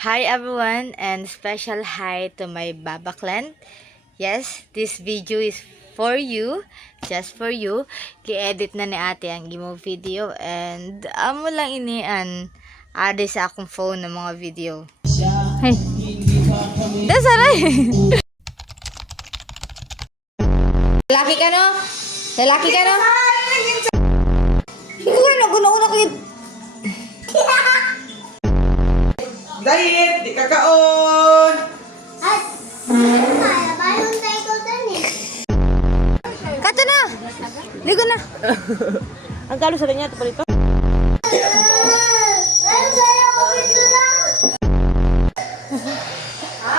Hi everyone, and special hi to my Baba clan. Yes, this video is for you, just for you. Ki-edit na ni ate ang imo video and amo lang inian ade sa akong phone ng mga video. Hey. Dasaray. Lalaki ka no? Lalaki ka no? Ikaw na guna-una kayo. Diet, di kakaon! At, balon tayo ko tani. Kato na! Ligo na! Ang galo sa kanya, ito pa rito.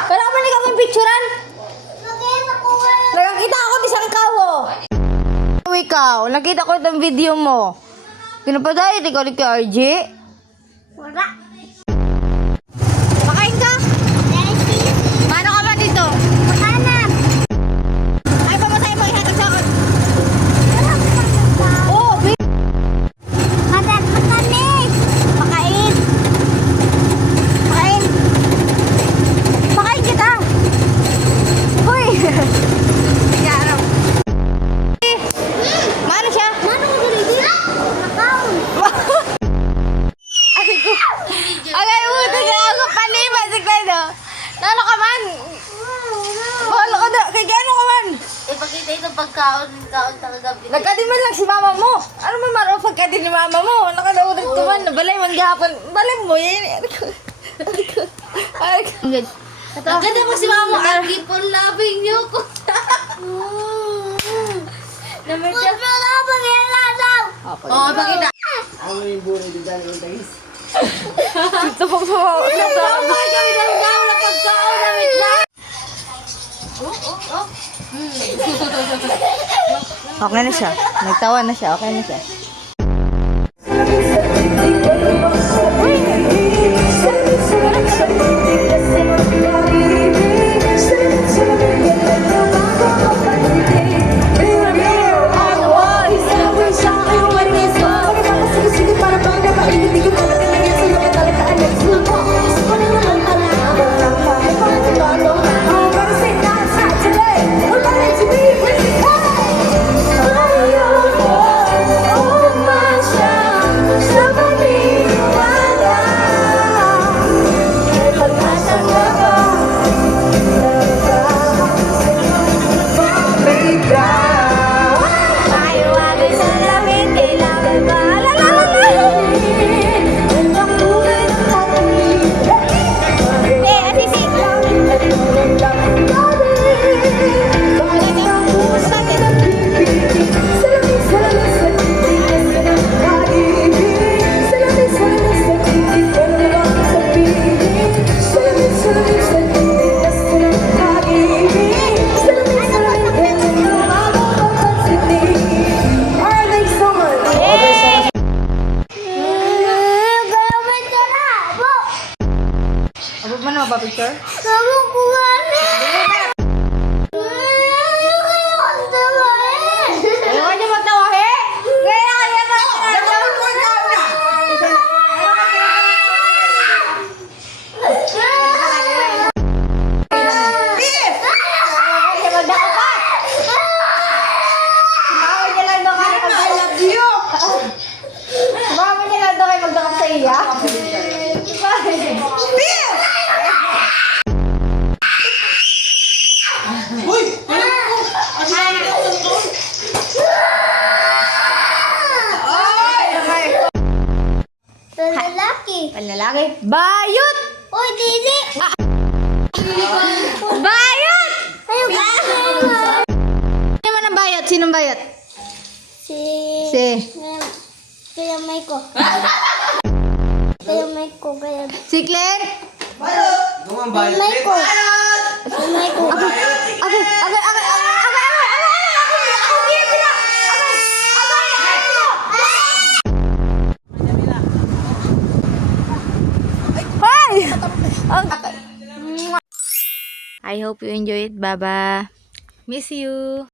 Pero ako ka mong picturean! Nakakita ako isang kawo! Ikaw, nakita ko itong video mo. Pinapadayit ikaw ni RJ. Wala. Makain ka? Paano ka ba dito? Makanan. Ay, pamasay mo ihatag sa akin. Wala ko pang Oo, Madat mo kami. Makain. Makain. Makain kita. Uy. Yarap. Mano siya? Mano ko dito? Makaon. Ay ko. Agay mo, ako palima si Kledo. Nano ka man? Wala ka na. Kaya ano ka man? Ipakita ito pagkaon talaga. Nagkadiman lang si mama mo. Ano man maro pagkadin ni mama mo? Nakadaurit ko man. Balay man gahapon. Balay mo yan. Ay ko. Nagkada mo si mama. Agipon labing niyo ko. Puto na pangyalan daw. Oo, pakita. Ano yung buhay di dyan yung guys? Ito po sa mga. Ay, kami daw na pagkaon namin na. Okay na siya. Nagtawa na siya. Okay na siya. Ano ba picture? Kamu kuwani. Ayaw niya magtawa, he? Kaya kaya na. Mama niya lang daw kayo magdakap sa iya. Uy! Lalaki. Panlalaki. Bayot! Uy, dili. Bayot! Ayaw ka. Sino man ang bayot? Sinong bayot? Si. Kaya may ko. Kaya may ko. Kaya Si Claire? Gumambay. may ko. Kaya may ko. I hope you enjoy it, Baba. Miss you.